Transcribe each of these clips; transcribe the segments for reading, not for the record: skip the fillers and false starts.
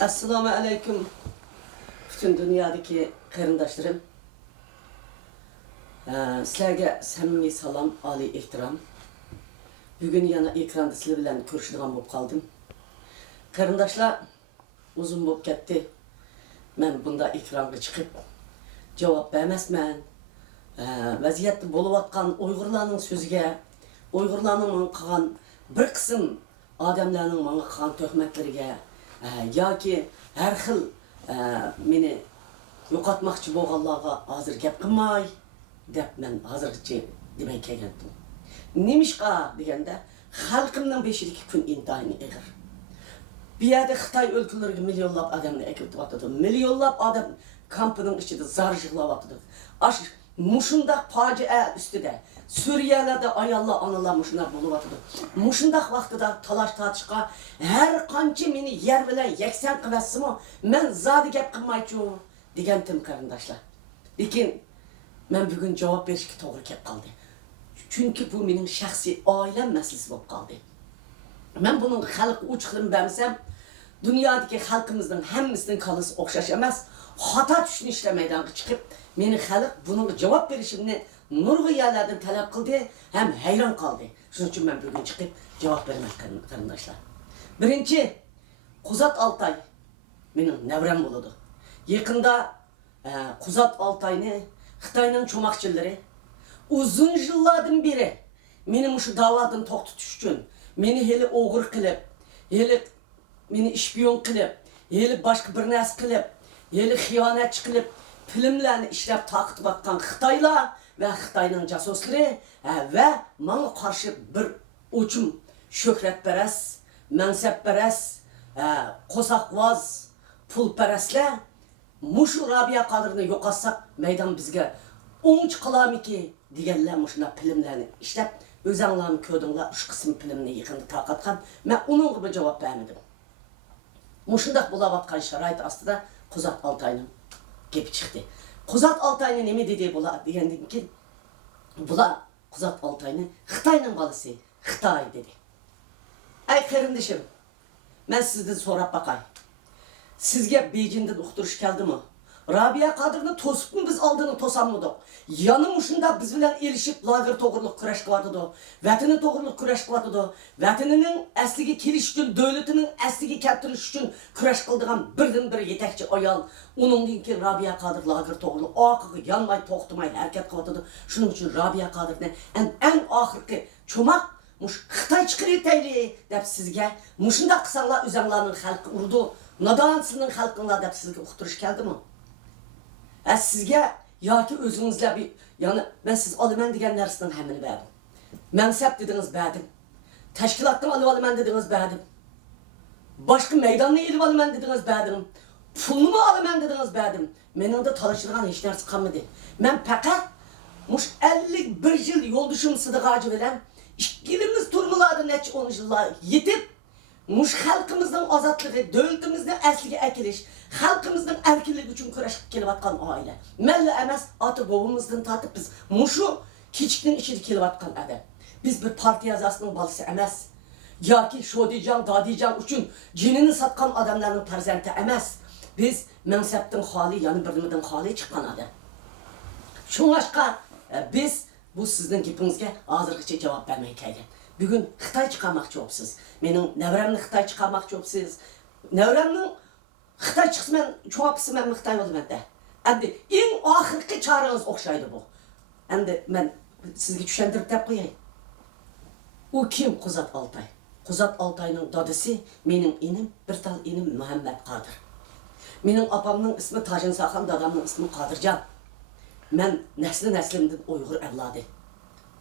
Assalomu alaykum bütün dünyadaki qarindoshlarım. Sizlarga samimiy salom, oliy ehtirom. Bugun yana ekranda sizlar bilan ko'rishadigan bo'lib qoldim. Qarindoshlar, uzun bo'lib ketdi. Men bunda ekranga chiqib javob bermasman. Vaziyatda bo'layotgan Uyg'urlarning so'ziga, Uyg'urlarning menga qilgan bir qism odamlarning menga qilgan tuhmatlariga yoki har xil meni yo'qotmoqchi bo'lganlarga hozir gap qilmay deb men hozirgacha demay kelgandim. Nimishqa deganda xalqimning beshidagi kun intayin ig'ir. Bu yerda Xitoy o'lkalariga millionlab odamni ekilib millionlab odam kampning ichida zar yig'layotdi. Mushundaq fojia ustida Suriyalarda ayollar, onalar mushunday bo'lyapti. Mushundaq vaqtida talash tortishqa har qancha meni yer bilan yaksan qilasizmi, men zodi gap qilmaychi degandim qarindoshlar. Lekin men bugun javob berishga to'g'ri kelib qoldi. Chunki bu mening shaxsiy oilam masalasi bo'lib qoldi. Men buning xalq uchiqlim bermasam, dunyodagi xalqimizning hammasining qalisi o'xshash emas. Xato tushunishlar maydonga chiqib, meni xalq bunga javob berishimni nurg'un yerlardan talab qildi, ham hayron qoldi. Shuning uchun men bugun chiqib javob bermoqman qarindoshlar. Birinchi, Quzat Altay mening navram bo'ladi. Yaqinda Quzat Altayni Xitoyning cho'moqchilari uzun yillardan beri meni shu da'vatdan to'xtatish uchun, meni hali o'g'ir qilib, hali meni ishpiyon qilib, hali boshqa bir narsa qilib, hali xiyonatchi qilib filmlarni ishlab taqitayotgan Xitoylar ve Xitoyning jasuslari ve menga qarshi bir o'chim shuhratparast, mansabparast, qo'saqvoz, pulparastlar mushu Rabia Qodirni yo'qotsak maydon bizga o'nch qilamiki deganlar mushuna filmlarni ishlab o'zinglarni ko'rdinglar, uch qism filmni yaqinda taqatgan. Men uningga bir javob bermadim. Mushundaq bo'layotgan sharoit ostida Quzat Altayning gapi chiqdi. Quzat Altayni nima dedi bular degandan keyin bular Quzat Altayni Xitoyning balasi, Xitoy dedi. Ay qarindishim, men sizdan so'rab baqay. Sizga Beijingdan uqtirish keldimi? Rabia Qodirni to'sibmi biz oldini to'sammidik? Yana mushunda biz bilan elishib lager to'g'riliq kurash qilyotdi. Vatani to'g'riliq kurash qilyotdi. Vatanining asliga kelish uchun, davlatining asliga keltirish uchun kurash qildigan birdan-bir yetakchi ayol. Uningdan keyin Rabia Qodir lager to'g'riliq oqiga yanmay to'xtamay harakat qilyotdi. Shuning uchun Rabia Qodirni eng oxirgi cho'maq mush Xitoy chiqaritayli deb sizga mushunda qilsanglar o'zinglarning xalqi urdi. Nadan sizning xalqinglar deb sizga uqtirish keldimi? Sizga yoki o'zingizlar bir yani ben siz olaman degan narsaning hammini berdim. Mansab dediniz berdim. Tashkilotdan olib olaman dediniz berdim. Boshqa maydonni elib olaman dediniz berdim. Pulni olaman dediniz berdim. Meningda talashilgan hech narsa qolmadi. Men faqat mush 51 yil yo'ldoshim Sidiqoji bilan ikkimiz turmularda necha 10 yillar yetib mush xalqimizning ozodligi, davlatimizning asliga akilish, xalqimizning erkinligi uchun kurashib kelayotgan oila. Malla emas, ota bobomizdan tortib biz mushu kichikning ichida kelayotgan adam. Biz bir partiya a'zosining bolasi emas, yoki Shodijon, Dodijon uchun jinini sotgan odamlarning farzandi emas. Biz mansabdan xoli, ya'ni birimidan xoli chiqqan odam. Shunga biz bu sizning gapingizga hozirgacha javob bermay kelgan. Bugün Xitoy chiqarmoqchi bo'libsiz. Mening navramni Xitoy chiqarmoqchi bo'libsiz. Navramning Xitoy chiqsa men cho'qisa men Xitoy bo'laman-da. Endi eng oxirgi chorangiz o'xshaydi bu. Endi men sizga tushuntirib deb qo'yay. U kim Quzat Altay? Quzat Altayning dadasi mening inim, bir tal inim Muhammad Qodir. Mening opamning ismi Tojin Saxon, dadamning ismi Qodirjon. Men naslimdan Uyg'ur avlodi.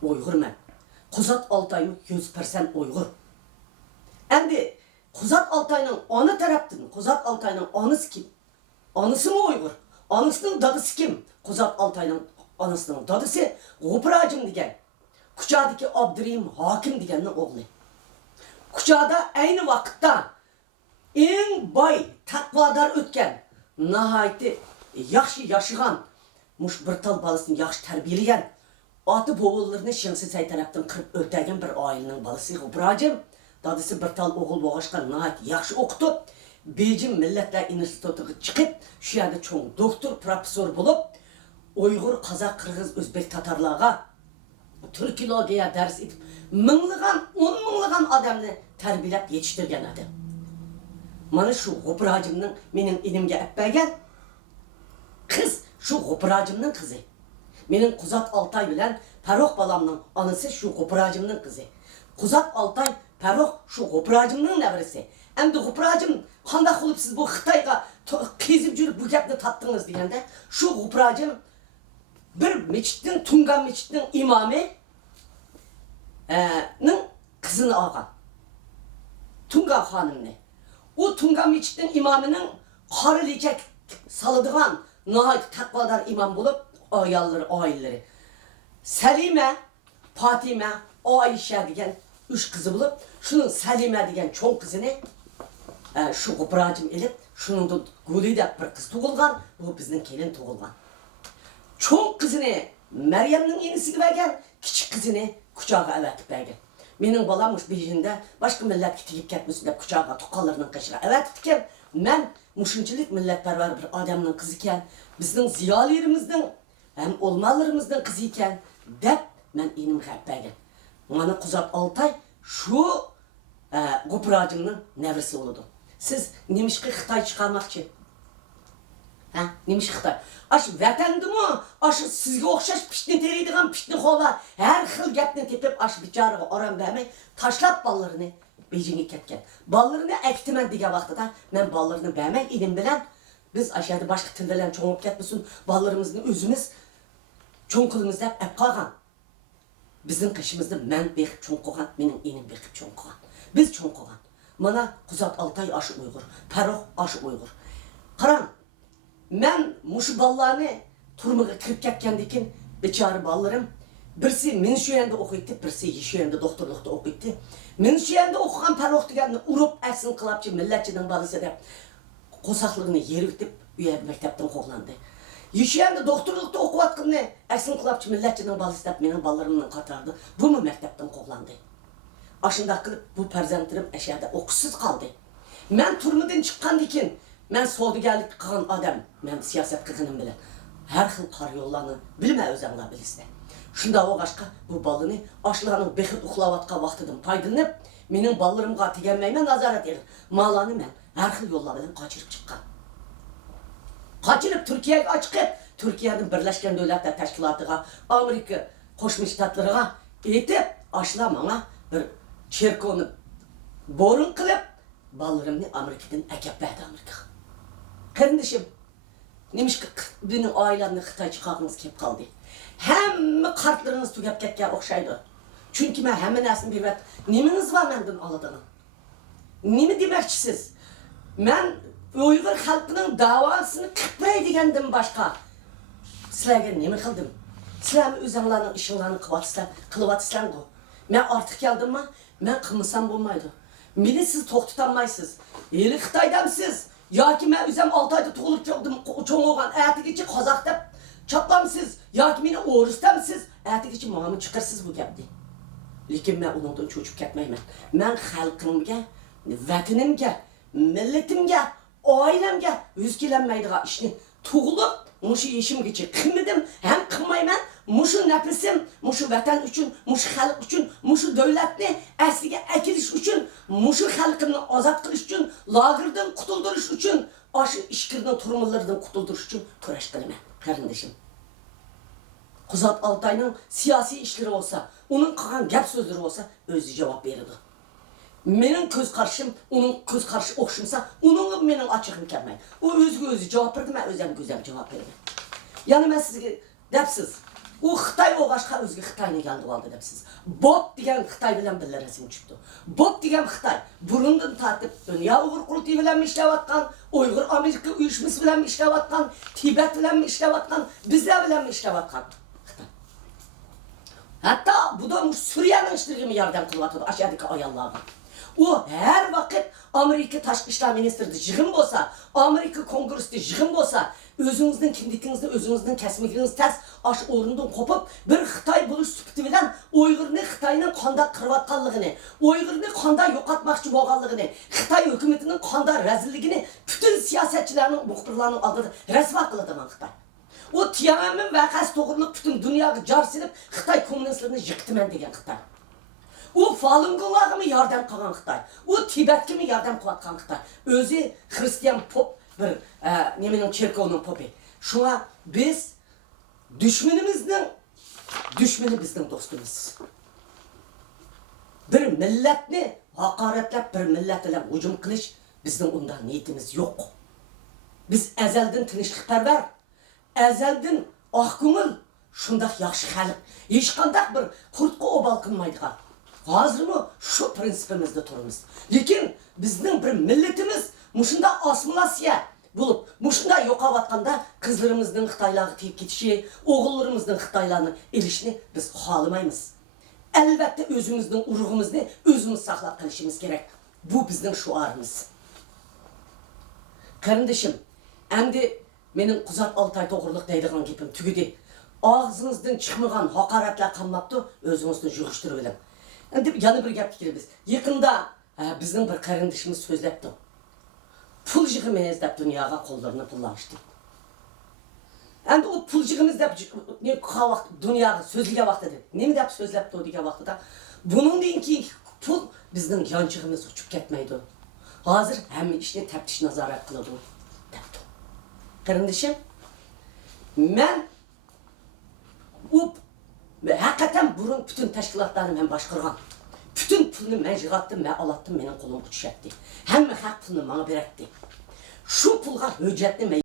Uyg'urman. Quzat Altay'ın 100% Uygur. Endi Quzat Altay'ın ona taraftan, Quzat Altay'ın anısı kim? Anısı mı Uygur? Anısının dadısı kim? Quzat Altay'ın anısının dadısı G'o'brajim degan. Kuchadagi Abdurahim Hokim deganning o'g'li. Kuchada ayni vaqtda eng boy, taqvodor o'tgan, nihoyatda yaxshi yashagan, mush bir tal bolasini yaxshi tarbiyalagan ota boğullarını Şemsi Say taraftan qirib o'ltirgan bir oilaning balasi G'o'brajim, dadisi bir tal o'g'il bo'g'ishqa nihoyat yaxshi o'qitib, Beijing Milletler İnstitutu'na çıkıp şu yerde çoğun doktor, profesör bulup Uygur, Kazak, Kırgız, Özbek, Tatarlarga Türkologiya ders edip mınlıgan, 10 mınlıgan adamını terbiyelep yetiştirgen adam. Mana şu gopuracımның menin elimge etpegen kız şu gopuracımның kızı. Menin Kuzat Altay bilen Ferok balamның anısı şu gopuracımның kızı. Kuzat Altay, Ferok şu gopuracımның nevresi. Hem de gopuracım qanday qılıp siz bu Xitayga kezip жүрüp bu gapni tattınız degende şu gopuracım bir meçittin, Tungan meçittin imamı kızını algan. Tungan hanımını. O Tungan meçittin imamının karı lekek salıdığan nahayet takvadar imam bulup ayalları. Selime, Fatime, Ayşe degen 3 kızı bulup şunun Selime degen çoğun kızını şu gopuracım elip şunun da Gulide bir kız tuğulgan, bu bizden kelin tuğulgan. Çoğun kızını Meryem'nin yenisi gibi gelgen, küçük kızını kucağa evetip bergen. Menin balammış bijinde başka millet kitilip ketmesin de kucağa tukallarının kaşıra evetipken men muşunçilik milletperver bir adamın kızı iken, bizden ziyalilerimizden hem olmalarımızdan kızı iken dep men inim hep bergen. Mana Kuzat Altay şu gopuracımның nevrisi oldu. Siz nemişki Xitay çıkarmakçı. Ha, nemiş Xitay. Aş vatandı mı? Aş sizge okşaş pişni teriydiğen pişni xola. Her xil gapni tepip aş bicarıga oran vermey taşlap ballarını Beijing'e ketken. Ballarını ektimen dige vaqtida men ballarını vermey idim bilen biz aşağıda başka tildelen çoğup ketmesin ballarımızın özümüz çoğun kılımızda hep kalgan. Bizim kışımızda men bekip çoğun koğan, menin inim bekip çoğun koğan. Biz çoğun koğan. Mana Kuzat Altay aşı Uygur, Ferok aşı Uygur. Karan, men muşu ballarını turmuğa kirip ketkendikin beçarı ballarım. Birisi men şu yanda okuydu, birisi yeşu yanda doktorlukta okuydu. Men şu yanda okuyan Ferok degenini urup eksin kılapçı milletçinin balısı da kosaklığını yeri bitip üye mektepten koğlandı. Yeşu yanda doktorlukta okuyatkınını eksin kılapçı milletçinin balısı da menin ballarımla katardı. Bu mu mektepten koğlandı? Aşında kılıp bu perzentlerim eşyada okusuz kaldı. Men turmudan çıkan dikin, men soğudigarlık kılan adam, men siyaset kıgınım bilen. Her xil kar yollarını bilme özemla biliste. Şunda o başka bu balını aşılarının bekit uxlavatqa vaxtıdım paydılanıp, menin ballarımga tegenmeyme nazaret edin. Malani men her xil yollar bilen kaçırıp çıkan. Kaçırıp Türkiye'ye çıkıp, Türkiye'nin Birleşken Devletler Teşkilatı'na, Amerika Koşmuş Ştatları'na etip aşılar bana bir çerkovni borun kılıp ballarımni Amerika'dan ekip verdi Amerika. Kardeşim, nemiş ki benim ailemni Xitay çıkartınız kep kaldı. Hemme kartlarınız tügep ketken okşaydı. Çünkü ben hemen nesin bir vet, neminiz var menden aladığını? Nemi demekçisiz? Ben Uygur halkının davasını kıtmay degendim başka. Sizlerge nemi kıldım? Sizler özümlerin ışınlarını kılıvatsızlar mı? Ben artık geldim mi? Ben kılmasam bulmaydı. Beni siz toxtutamaysiz. Eli Xitay'dan siz. Ya ki ben özüm 6 ayda tuğulup çoğun oğan. Ertik için Kazak dep çaplamsız. Ya ki beni Oğuz'dan siz. Ertik için mamı çıkarsız bu gapdi. Lekin ben ondan çocuk ketmeyim. Ben halkımga, vatanımga, milletimga, ailemga özgelenmeydiği işini tuğulup muşu işim geçir. Kılmadım hem kılmayman. Muşu nefesim, muşu vatan üçün, muşu halk üçün, muşu devletni asliga akilish üçün, muşu halkını azat qilish üçün, lagırdan qutuldirish üçün, aşı işkirdan turmalardan qutuldirish üçün kurash qilaman, qarindoshim. Kuzat Altay'ın siyasi işleri olsa, onun qilgan gap so'zlari olsa, o'zi javob beradi. Mening ko'z qarashim, uning ko'z qarashi o'xshamsa, uning mening ochig'im kelmaydi. U o'ziga javob berdi, men o'zim javob beraman. Ya'ni men sizga depsiz. O Xitay o başka özgü Xitay'ına geldi valdı depsiz. Bob diyen Xitay bilen bir resim çıktı. Bob diyen Xitay burundan tartıp dünya Uygur kurultuyu bilen mi işlevatkan, Uygur Amerika uyuşması bilen mi işlevatkan, Tibet bilen mi işlevatkan, bizler bilen mi işlevatkan. Xitay. Hatta bu da Suriye'nin işlerine yardım kılvatıyordu aşağıdaki ayarlarına. O her vakit Amerika Tashqi ishlar ministrida yig'in bo'lsa, Amerika kongressida yig'in bo'lsa, o'zingizning kimligingizni, o'zingizning kasbingizni tas ash o'rnidan qo'pib, bir Xitoy bo'lish sifati bilan Uyg'urni Xitoyning qanday qirayotganligini, Uyg'urni qanday yo'qotmoqchi bo'lganligini, Xitoy hukumatining qanday razilligini bütün siyosatchilarning, muxbirlarning oldida rasvo qiladigan Xitoy. O Tiananmen vakası to'g'riliq bütün dunyoga jar silib, Xitoy kommunistlarini yiqitaman degan Xitoy. O Falun Gong'a mı yardım qilgan Xitoy? O Tibet'e mi yardım qilayotgan Xitoy? O'zi Hristiyan pop bir nemening cherkovning popi. Shunga biz düşmanimizning düşmanı bizning do'stimiz. Bir millatni haqoratlab, bir millat bilan hujum qilish bizning undan niyatimiz yo'q. Biz azaldan tinchlikparvar, azaldan oqko'ngil, shunday yaxshi xalq, hech qanday bir qurtqa obal qilmaydigan. Hazırmı şu prensipimizde turumuz. Lekin bizning bir milletimiz muşunda asimilatsiya bulup, muşunda yo'qolayotganda qizlarimizning Xitoylarga tiyip ketishi, o'g'illarimizning Xitoylarni elishini biz xohlamaymiz. Albatta o'zimizning urug'imizni o'zimiz saqlab qolishimiz kerak. Bu bizning shuarimiz. Qarindishim, endi mening Quzat Altay to'g'riliq deydigan gapim tugidi. Og'zingizdan chiqmagan haqoratlar qolmabdi, o'zingizdan yig'ishtirib oling. Endi yana bir gap fikri biz. Yaqında bizning bir qarindishimiz so'zlabdi. Pul yig'imiz deb dunyoga qo'llarini pullashdi. Endi o pul yig'imiz deb ne vaqt dunyoga so'zlagan vaqtida, nima deb so'zlabdi degan vaqtida, buningdan keyin pul bizning yonchig'imiz uchib ketmaydi. Hozir hamma ishni taftish nazorat qiladi debdi. Qarindishim, men hakikaten burun bütün teşkilatlarını ben başqarğan. Bütün pulunu ben yığattım, ben alattım, benim kolum uçuşattı. Hem hak pulunu bana bıraktı. Şu pulga hüccetli